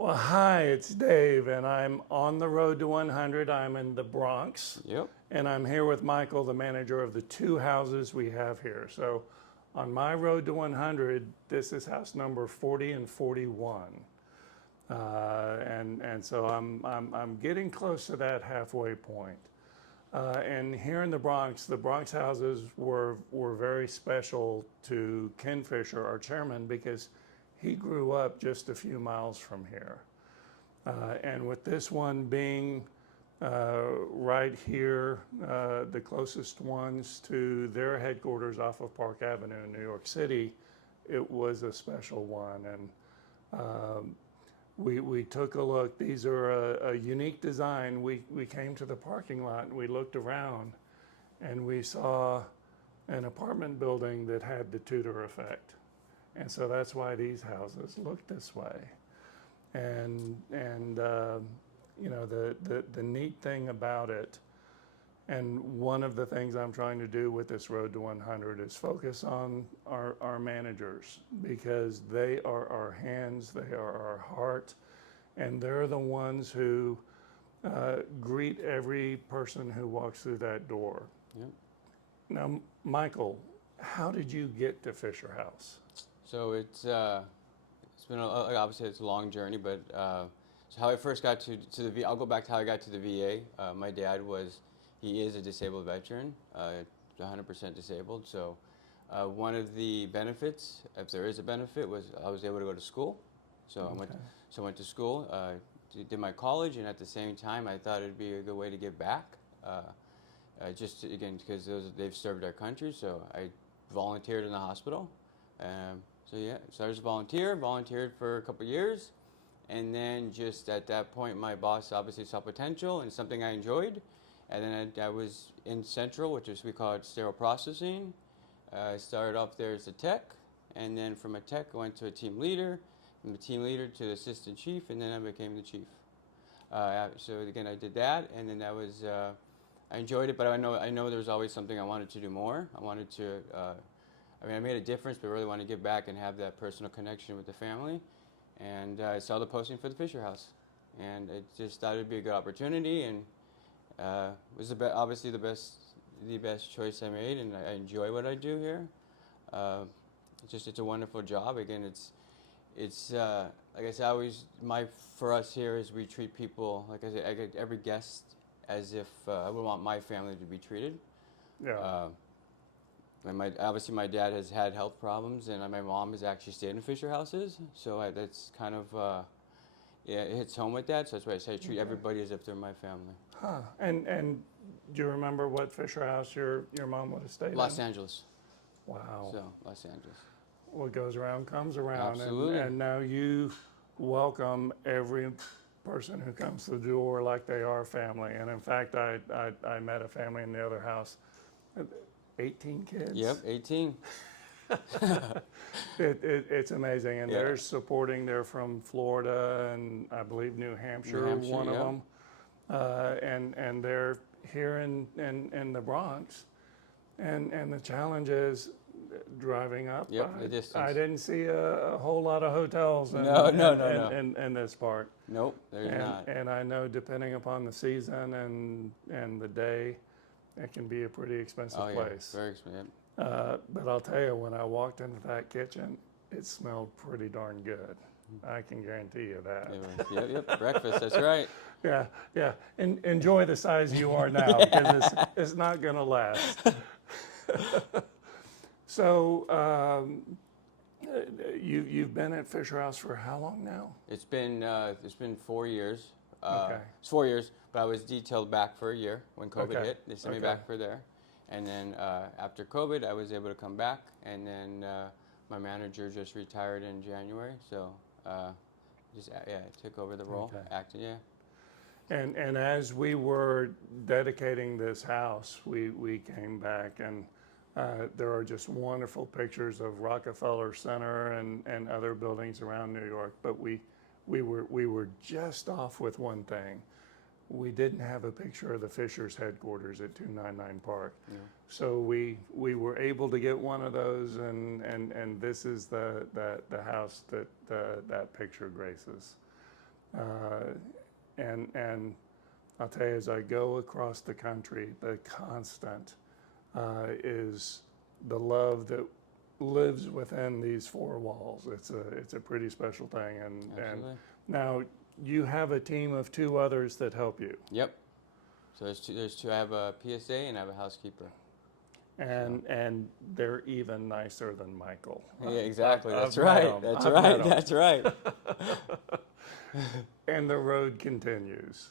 Well, hi, it's Dave, and I'm on the road to 100. I'm in the Bronx, Yep. and I'm here with Michael, the manager of the two houses we have here. So, on my road to 100, this is house number 40 and 41, and so I'm getting close to that halfway point. And here in the Bronx houses were very special to Ken Fisher, our chairman, because he grew up just a few miles from here. And with this one being right here, the closest ones to their headquarters off of Park Avenue in New York City, it was a special one. And we took a look. These are a unique design. We came to the parking lot and we looked around and we saw an apartment building that had the Tudor effect. And so that's why these houses look this way. And you know, the neat thing about it, and one of the things I'm trying to do with this Road to 100 is focus on our managers, because they are our hands, they are our heart, and they're the ones who greet every person who walks through that door. Yep. Now, Michael, how did you get to Fisher House? So it's been obviously it's a long journey, but so how I first got to the VA, I'll go back to how I got to the VA. My dad he is a disabled veteran, 100% disabled. So one of the benefits, if there is a benefit, was I was able to go to school. So I went to school, did my college, and at the same time I thought it'd be a good way to give back. Just again because they've served our country, so I volunteered in the hospital. So yeah, so I was a volunteered for a couple of years, and then just at that point, my boss obviously saw potential and something I enjoyed, and then I was in Central, which is we call it sterile processing. I started off there as a tech, and then from a tech I went to a team leader, from the team leader to the assistant chief, and then I became the chief. So again, I did that, and then that was I enjoyed it, but I know there was always something I wanted to do more. I wanted to. I made a difference, but really want to give back and have that personal connection with the family. And I saw the posting for the Fisher House, and it just thought it'd be a good opportunity, and was obviously the best choice I made, and I enjoy what I do here. It's a wonderful job. Again, it's like I said, for us here is we treat people, like I said, I get every guest as if I would want my family to be treated. Yeah. And obviously my dad has had health problems, and my mom has actually stayed in Fisher houses, so that's kind of it hits home with that. So that's why I say I treat everybody as if they're my family. Huh. And do you remember what Fisher House your mom would have stayed Los in? Angeles. Wow. So Los Angeles. What goes around comes around. Absolutely. And now you welcome every person who comes to the door like they are family. And in fact, I met a family in the other house, 18 kids. Yep, 18. It's amazing. And Yeah. they're supporting, they're from Florida and I believe New Hampshire, one of them. And they're here in the Bronx. And the challenge is driving up. Yep, the distance. I didn't see a whole lot of hotels in this part. Nope, there's not. And I know depending upon the season and the day, it can be a pretty expensive place. Very expensive. But I'll tell you, when I walked into that kitchen, it smelled pretty darn good. I can guarantee you that. Yep, breakfast, that's right. Yeah. Enjoy the size you are now, because it's not going to last. So you've been at Fisher House for how long now? It's been 4 years. Okay. It's 4 years, but I was detailed back for a year when COVID hit. They sent me back for there, and then after COVID, I was able to come back, and then my manager just retired in January, so took over the role, acting. And as we were dedicating this house, we came back, and there are just wonderful pictures of Rockefeller Center and other buildings around New York. But we were just off with one thing. We didn't have a picture of the Fisher's headquarters at 299 Park. Yeah. So we were able to get one of those, and this is the house that that picture graces. And I'll tell you, as I go across the country, the constant is the love that lives within these four walls. It's a pretty special thing. And Absolutely. now you have a team of two others that help you. Yep. So there's two. I have a PSA and I have a housekeeper. And they're even nicer than Michael. Yeah, exactly. I've That's met right. 'em. That's I've right. met 'em. That's right. And the road continues.